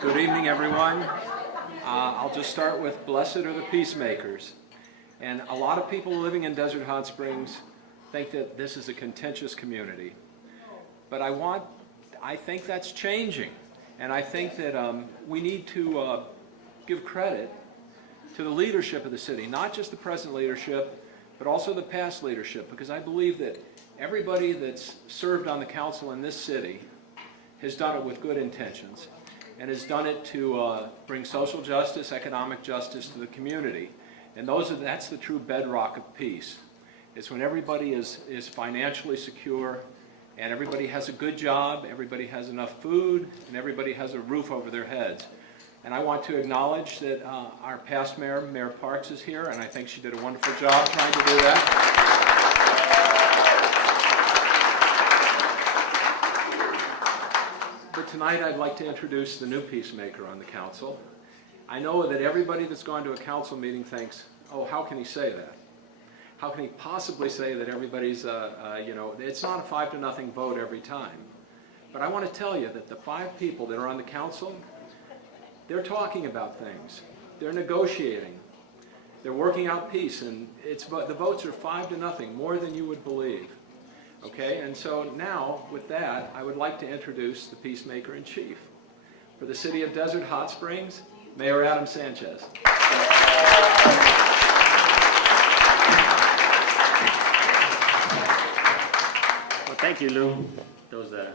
Good evening, everyone. I'll just start with blessed are the peacemakers. And a lot of people living in Desert Hot Springs think that this is a contentious community. But I think that's changing. And I think that we need to give credit to the leadership of the city, not just the present leadership, but also the past leadership, because I believe that everybody that's served on the council in this city has done it with good intentions and has done it to bring social justice, economic justice to the community. And that's the true bedrock of peace. It's when everybody is financially secure and everybody has a good job, everybody has enough food, and everybody has a roof over their heads. And I want to acknowledge that our past mayor, Mayor Parks, is here, and I think she did a wonderful job trying to do that. But tonight I'd like to introduce the new peacemaker on the council. I know that everybody that's gone to a council meeting thinks, oh, how can he say that? How can he possibly say that everybody's, it's not a 5-0 vote every time. But I want to tell you that the 5 people that are on the council, they're talking about things. They're negotiating. They're working out peace, and the votes are 5-0, more than you would believe. Okay, and so now, with that, I would like to introduce the peacemaker in chief. For the city of Desert Hot Springs, Mayor Adam Sanchez. Well, thank you, Lou. Those are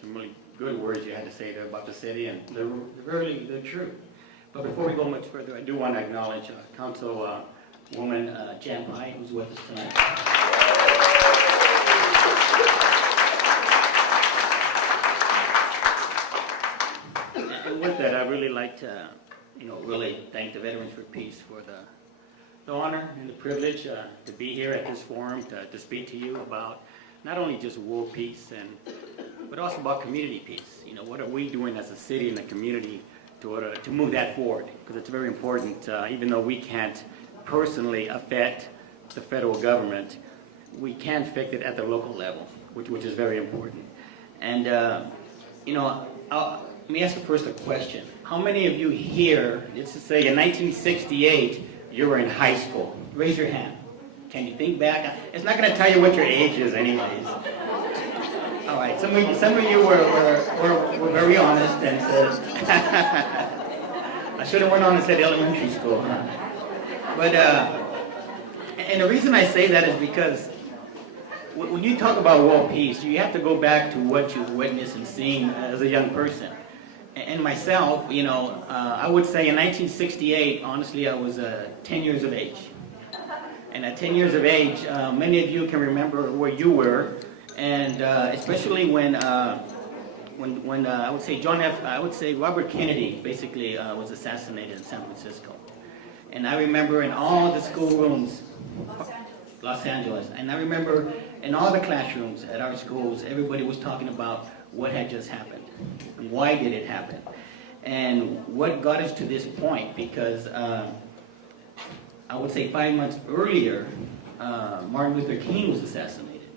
some really good words you had to say there about the city, and they're true. But before we go much further, I do want to acknowledge Councilwoman Jan Pye, who's with us tonight. And with that, I'd really like to, really thank the Veterans for Peace for the honor and the privilege to be here at this forum to speak to you about not only just world peace, but also about community peace. What are we doing as a city and a community to move that forward? Because it's very important, even though we can't personally affect the federal government, we can affect it at the local level, which is very important. And, let me ask you first a question. How many of you here, let's just say in 1968, you were in high school? Raise your hand. Can you think back? It's not going to tell you what your age is anyways. All right, some of you were very honest and said, I should have went on and said elementary school, huh? But, and the reason I say that is because when you talk about world peace, you have to go back to what you've witnessed and seen as a young person. And myself, I would say in 1968, honestly, I was 10 years of age. And at 10 years of age, many of you can remember where you were, and especially when I would say Robert Kennedy basically was assassinated in San Francisco. And I remember in all the schoolrooms, Los Angeles, and I remember in all the classrooms at our schools, everybody was talking about what had just happened, and why did it happen, and what got us to this point, because I would say 5 months earlier, Martin Luther King was assassinated.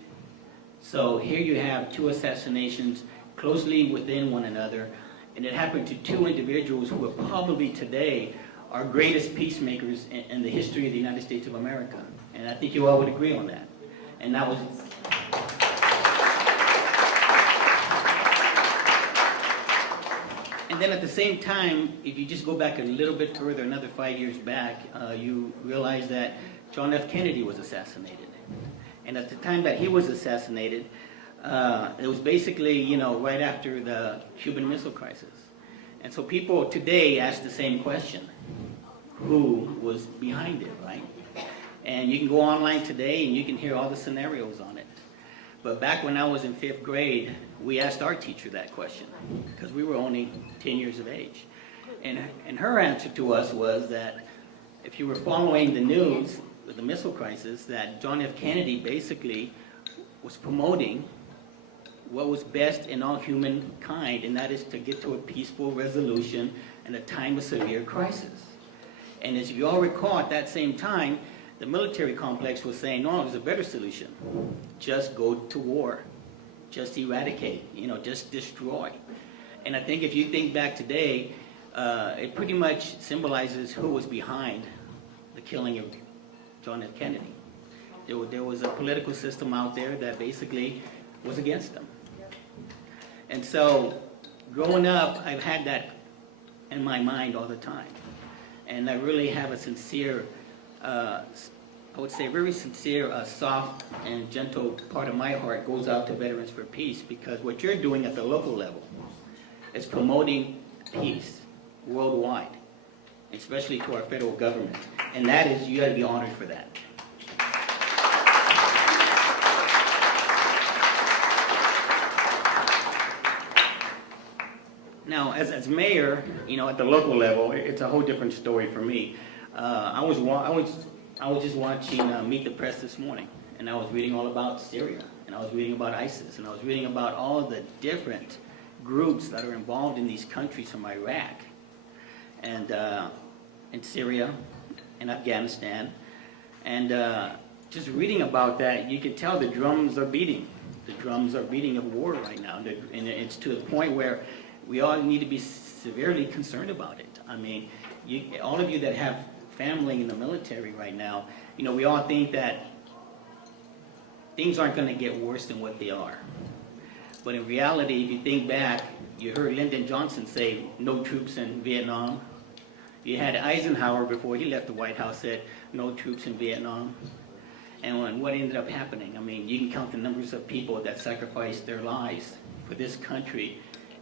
So here you have 2 assassinations closely within one another, and it happened to 2 individuals who are probably today our greatest peacemakers in the history of the United States of America. And I think you all would agree on that. And that was... And then at the same time, if you just go back a little bit further, another 5 years back, you realize that John F. Kennedy was assassinated. And at the time that he was assassinated, it was basically, right after the Cuban Missile Crisis. And so people today ask the same question: who was behind it, right? And you can go online today and you can hear all the scenarios on it. But back when I was in 5th grade, we asked our teacher that question because we were only 10 years of age. And her answer to us was that if you were following the news with the missile crisis, that John F. Kennedy basically was promoting what was best in all humankind, and that is to get to a peaceful resolution in a time of severe crisis. And as you all recall, at that same time, the military complex was saying, no, there's a better solution. Just go to war. just eradicate, just destroy. And I think if you think back today, it pretty much symbolizes who was behind the killing of John F. Kennedy. There was a political system out there that basically was against them. And so, growing up, I've had that in my mind all the time. And I really have a sincere, I would say very sincere, soft and gentle part of my heart goes out to Veterans for Peace, because what you're doing at the local level is promoting peace worldwide, especially to our federal government. And that is, you got to be honored for that. Now, as mayor, at the local level, it's a whole different story for me. I was just watching Meet the Press this morning, and I was reading all about Syria, and I was reading about ISIS, and I was reading about all the different groups that are involved in these countries from Iraq, and in Syria, and Afghanistan, and just reading about that, you can tell the drums are beating. The drums are beating of war right now, and it's to the point where we all need to be severely concerned about it. I mean, all of you that have family in the military right now, we all think that things aren't going to get worse than what they are. But in reality, if you think back, you heard Lyndon Johnson say, no troops in Vietnam. You had Eisenhower, before he left the White House, said, no troops in Vietnam. And what ended up happening? I mean, you can count the numbers of people that sacrificed their lives for this country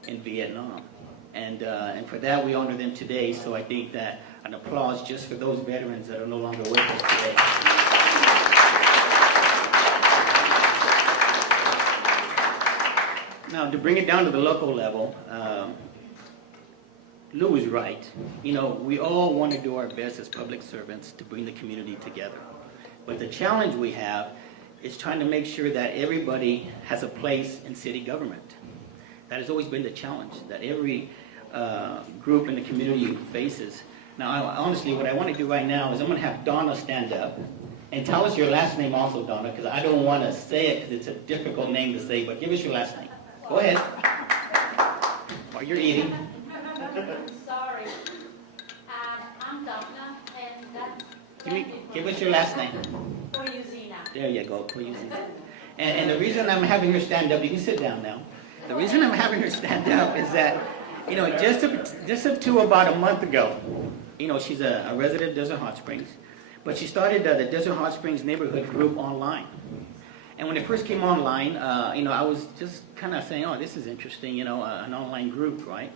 in Vietnam. And for that, we honor them today. So I think that an applause just for those veterans that are no longer with us today. Now, to bring it down to the local level, Lou was right. We all want to do our best as public servants to bring the community together. But the challenge we have is trying to make sure that everybody has a place in city government. That has always been the challenge that every group in the community faces. Now, honestly, what I want to do right now is I'm going to have Donna stand up and tell us your last name also, Donna, because I don't want to say it because it's a difficult name to say, but give us your last name. Go ahead. While you're eating. Sorry. I'm Donna, and that's... Give us your last name. Koyuzina. There you go, Koyuzina. And the reason I'm having her stand up, you can sit down now. The reason I'm having her stand up is that, just up to about a month ago, she's a resident of Desert Hot Springs, but she started the Desert Hot Springs neighborhood group online. And when it first came online, I was just kind of saying, oh, this is interesting, an online group, right?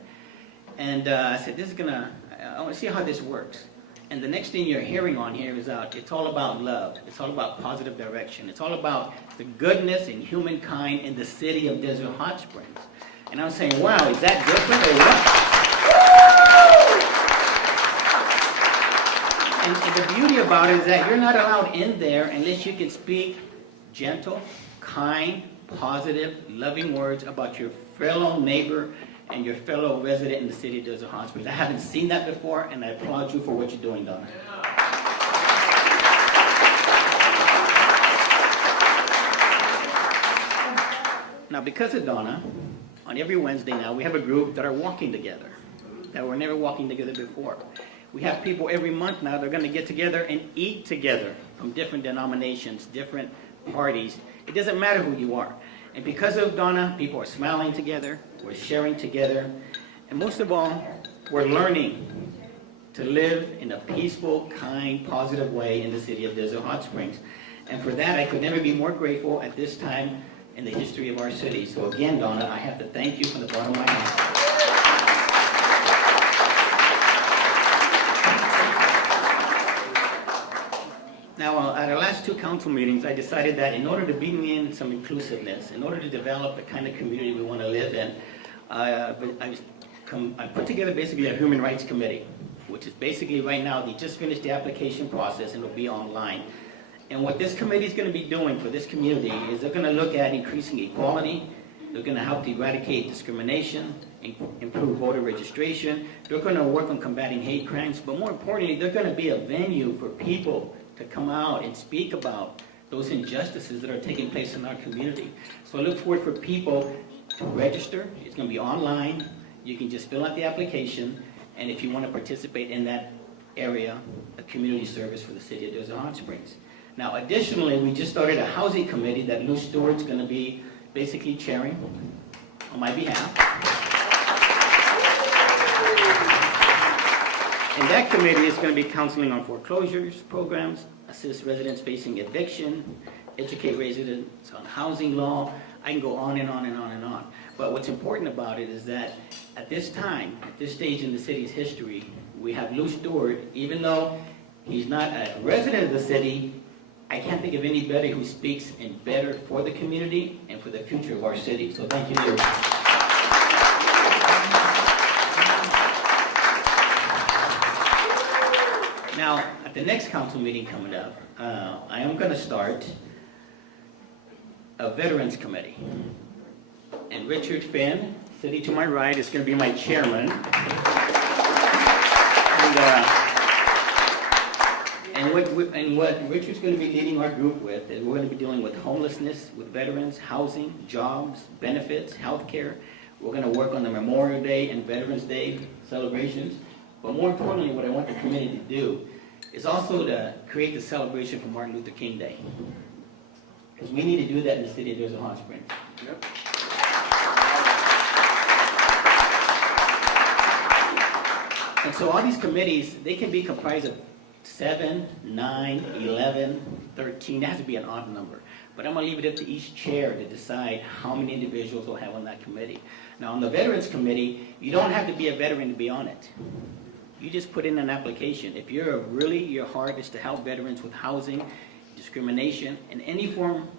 And I said, I want to see how this works. And the next thing you're hearing on here is it's all about love. It's all about positive direction. It's all about the goodness and humankind in the city of Desert Hot Springs. And I was saying, wow, is that different or what? And the beauty about it is that you're not allowed in there unless you can speak gentle, kind, positive, loving words about your fellow neighbor and your fellow resident in the city of Desert Hot Springs. I haven't seen that before, and I applaud you for what you're doing, Donna. Now, because of Donna, on every Wednesday now, we have a group that are walking together, that were never walking together before. We have people every month now that are going to get together and eat together from different denominations, different parties. It doesn't matter who you are. And because of Donna, people are smiling together, we're sharing together, and most of all, we're learning to live in a peaceful, kind, positive way in the city of Desert Hot Springs. And for that, I could never be more grateful at this time in the history of our city. So again, Donna, I have to thank you from the bottom of my heart. Now, at our last two council meetings, I decided that in order to bring in some inclusiveness, in order to develop the kind of community we want to live in, I put together basically a human rights committee, which is basically right now, they just finished the application process and it'll be online. And what this committee is going to be doing for this community is they're going to look at increasing equality, they're going to help to eradicate discrimination, improve voter registration, they're going to work on combating hate crimes, but more importantly, they're going to be a venue for people to come out and speak about those injustices that are taking place in our community. So I look forward for people to register. It's going to be online. You can just fill out the application, and if you want to participate in that area, a community service for the city of Desert Hot Springs. Now, additionally, we just started a housing committee that Lou Stewart's going to be basically chairing on my behalf. And that committee is going to be counseling on foreclosures programs, assist residents facing eviction, educate residents on housing law. I can go on and on and on and on. But what's important about it is that at this time, at this stage in the city's history, we have Lou Stewart. Even though he's not a resident of the city, I can't think of anybody who speaks in better for the community and for the future of our city. So thank you, Lou. Now, at the next council meeting coming up, I am going to start a Veterans Committee. And Richard Finn, sitting to my right, is going to be my chairman. And what Richard's going to be leading our group with is we're going to be dealing with homelessness, with veterans, housing, jobs, benefits, health care. We're going to work on the Memorial Day and Veterans Day celebrations. But more importantly, what I want the committee to do is also to create the celebration for Martin Luther King Day. Because we need to do that in the city of Desert Hot Springs. Yep. And so all these committees, they can be comprised of 7, 9, 11, 13. It has to be an odd number. But I'm going to leave it up to each chair to decide how many individuals we'll have on that committee. Now, on the Veterans Committee, you don't have to be a veteran to be on it. You just put in an application. If you're really, your heart is to help veterans with housing, discrimination, in any form,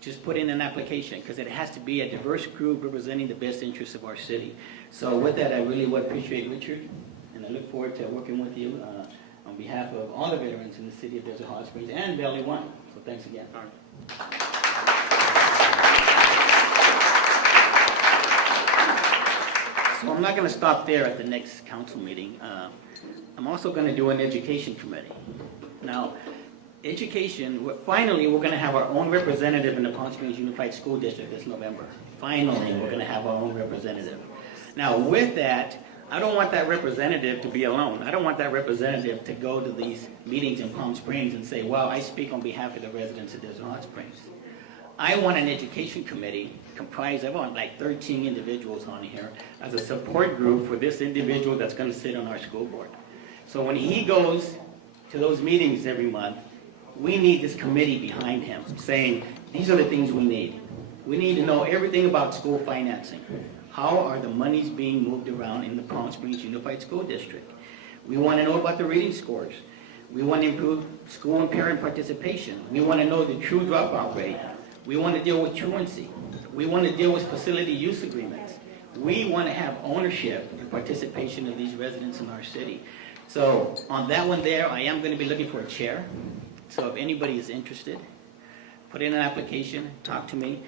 just put in an application, because it has to be a diverse group representing the best interests of our city. So with that, I really would appreciate Richard, and I look forward to working with you on behalf of all the veterans in the city of Desert Hot Springs and Valley One. So thanks again. All right. So I'm not going to stop there at the next council meeting. I'm also going to do an education committee. Now, education, finally we're going to have our own representative in the Palm Springs Unified School District this November. Finally, we're going to have our own representative. Now, with that, I don't want that representative to be alone. I don't want that representative to go to these meetings in Palm Springs and say, well, I speak on behalf of the residents of Desert Hot Springs. I want an education committee comprised, I want like 13 individuals on here as a support group for this individual that's going to sit on our school board. So when he goes to those meetings every month, we need this committee behind him saying, these are the things we need. We need to know everything about school financing. How are the monies being moved around in the Palm Springs Unified School District? We want to know about the reading scores. We want to improve school and parent participation. We want to know the true dropout rate. We want to deal with truancy. We want to deal with facility use agreements. We want to have ownership and participation of these residents in our city. So on that one there, I am going to be looking for a chair. So if anybody is interested, put in an application, talk to me.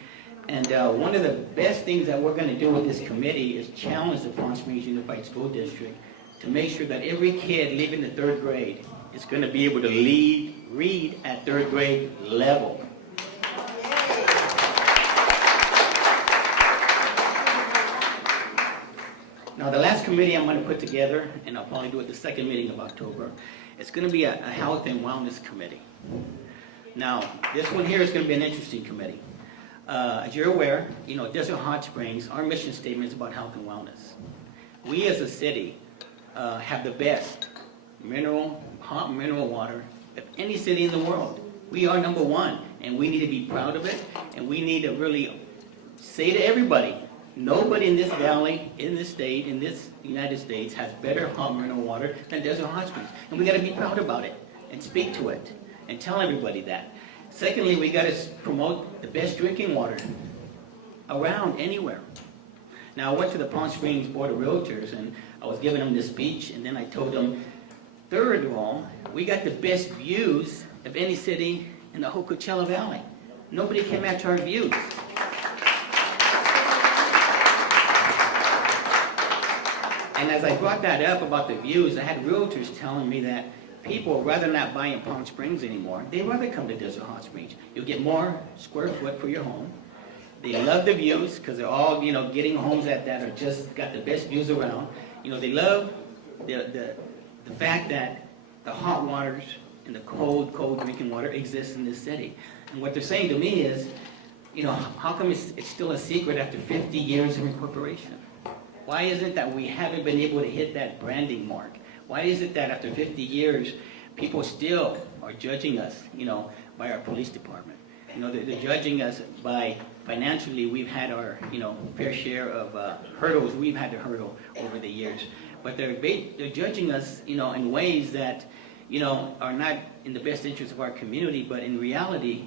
And one of the best things that we're going to do with this committee is challenge the Palm Springs Unified School District to make sure that every kid leaving the 3rd grade is going to be able to read at 3rd grade level. Now, the last committee I'm going to put together, and I'll probably do it the second meeting of October, it's going to be a health and wellness committee. Now, this one here is going to be an interesting committee. As you're aware, Desert Hot Springs, our mission statement is about health and wellness. We as a city have the best hot mineral water of any city in the world. We are number 1, and we need to be proud of it, and we need to really say to everybody, nobody in this valley, in this state, in this United States has better hot mineral water than Desert Hot Springs. And we got to be proud about it and speak to it and tell everybody that. Secondly, we got to promote the best drinking water around anywhere. Now, I went to the Palm Springs Board of Realtors, and I was giving them this speech, and then I told them, third of all, we got the best views of any city in the whole Coachella Valley. Nobody came after our views. And as I brought that up about the views, I had realtors telling me that people, rather not buy in Palm Springs anymore, they rather come to Desert Hot Springs. You'll get more square foot for your home. They love the views because they're all, getting homes that are just got the best views around. They love the fact that the hot waters and the cold drinking water exists in this city. And what they're saying to me is, how come it's still a secret after 50 years of incorporation? Why is it that we haven't been able to hit that branding mark? Why is it that after 50 years, people still are judging us, by our police department? They're judging us by financially, we've had our, fair share of hurdles we've had to hurdle over the years. But they're judging us, in ways that, are not in the best interest of our community, but in reality,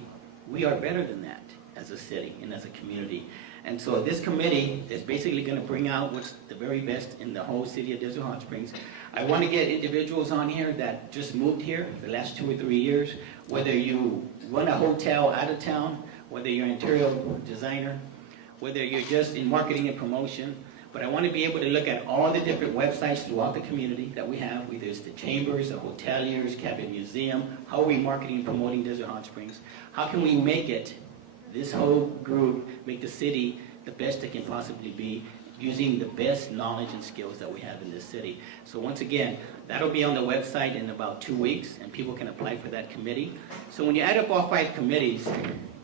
we are better than that as a city and as a community. And so this committee is basically going to bring out what's the very best in the whole city of Desert Hot Springs. I want to get individuals on here that just moved here the last 2 or 3 years, whether you run a hotel out of town, whether you're an interior designer, whether you're just in marketing and promotion. But I want to be able to look at all the different websites throughout the community that we have, whether it's the chambers, the hoteliers, Cabot Museum, how are we marketing and promoting Desert Hot Springs? How can we make it, this whole group, make the city the best it can possibly be, using the best knowledge and skills that we have in this city. So once again, that'll be on the website in about 2 weeks, and people can apply for that committee. So when you add up all 5 committees,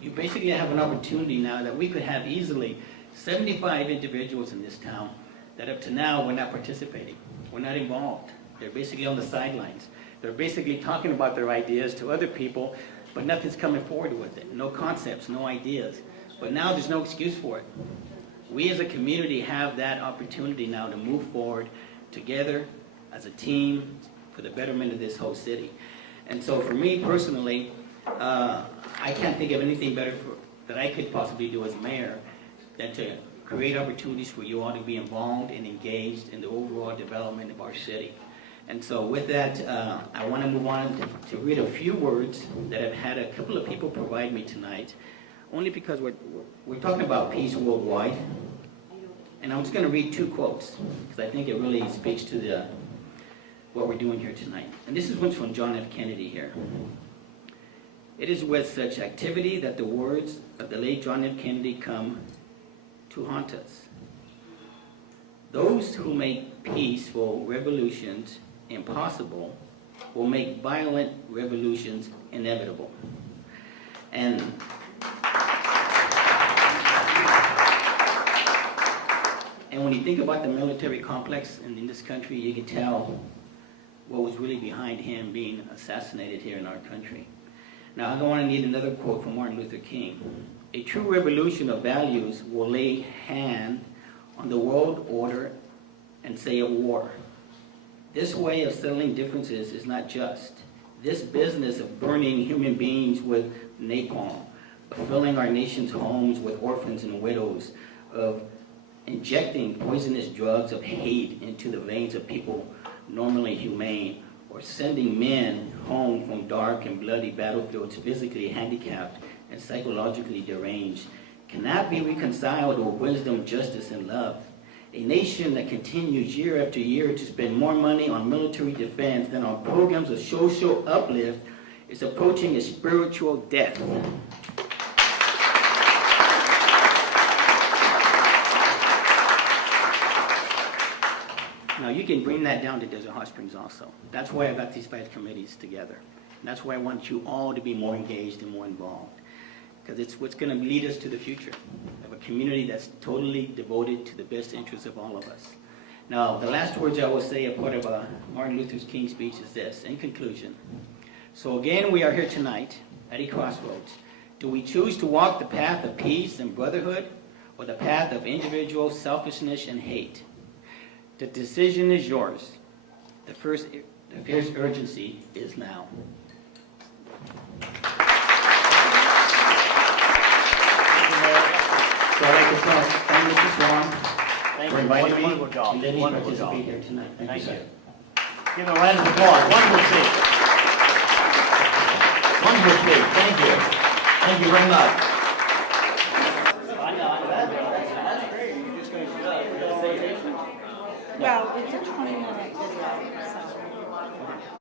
you basically have an opportunity now that we could have easily 75 individuals in this town that up to now were not participating, were not involved. They're basically on the sidelines. They're basically talking about their ideas to other people, but nothing's coming forward with it. No concepts, no ideas. But now there's no excuse for it. We as a community have that opportunity now to move forward together as a team for the betterment of this whole city. And so for me personally, I can't think of anything better that I could possibly do as mayor than to create opportunities for you all to be involved and engaged in the overall development of our city. And so with that, I want to move on to read a few words that I've had a couple of people provide me tonight, only because we're talking about peace worldwide. And I'm just going to read 2 quotes, because I think it really speaks to what we're doing here tonight. And this is one's from John F. Kennedy here. It is with such activity that the words of the late John F. Kennedy come to haunt us. Those who make peaceful revolutions impossible will make violent revolutions inevitable. And when you think about the military complex in this country, you can tell what was really behind him being assassinated here in our country. Now, I want to need another quote from Martin Luther King. A true revolution of values will lay hand on the world order and say a war. This way of settling differences is not just. This business of burning human beings with napalm, of filling our nation's homes with orphans and widows, of injecting poisonous drugs of hate into the veins of people normally humane, or sending men home from dark and bloody battlefields physically handicapped and psychologically deranged, cannot be reconciled with wisdom, justice, and love. A nation that continues year after year to spend more money on military defense than on programs of social uplift is approaching a spiritual death. Now, you can bring that down to Desert Hot Springs also. That's why I got these 5 committees together. And that's why I want you all to be more engaged and more involved. Because it's what's going to lead us to the future of a community that's totally devoted to the best interests of all of us. Now, the last words I will say, a part of Martin Luther King's speech, is this, in conclusion. So again, we are here tonight at a crossroads. Do we choose to walk the path of peace and brotherhood, or the path of individual selfishness and hate? The decision is yours. The first urgency is now. So I'd like to thank Mr. Swan for inviting me Wonderful job. and letting me Wonderful job. participate here tonight. Thank you, sir. Give a round of applause. Wonderful speech. Wonderful speech. Thank you. Thank you very much. Well, it's a 20-minute video, so.